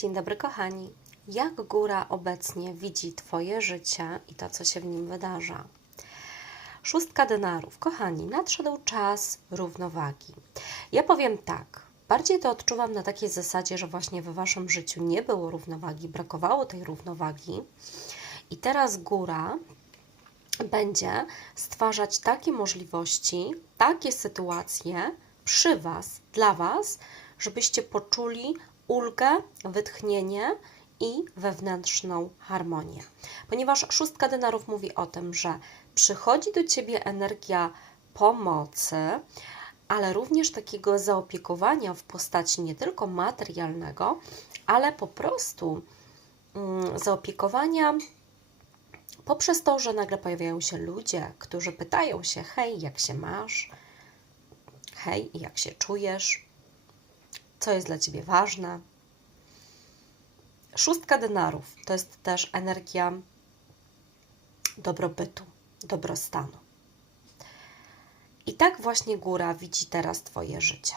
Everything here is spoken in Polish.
Dzień dobry, kochani. Jak góra obecnie widzi Twoje życie i to, co się w nim wydarza? Szóstka denarów. Kochani, nadszedł czas równowagi. Ja powiem tak. Bardziej to odczuwam na takiej zasadzie, że właśnie w Waszym życiu nie było równowagi, brakowało tej równowagi. I teraz góra będzie stwarzać takie możliwości, takie sytuacje przy Was, dla Was, żebyście poczuli ulgę, wytchnienie i wewnętrzną harmonię. Ponieważ szóstka denarów mówi o tym, że przychodzi do Ciebie energia pomocy, ale również takiego zaopiekowania w postaci nie tylko materialnego, ale po prostu mm, zaopiekowania poprzez to, że nagle pojawiają się ludzie, którzy pytają się: Hej, jak się masz? Hej, jak się czujesz? Co jest dla ciebie ważne? Szóstka denarów to jest też energia dobrobytu, dobrostanu. I tak właśnie góra widzi teraz Twoje życie.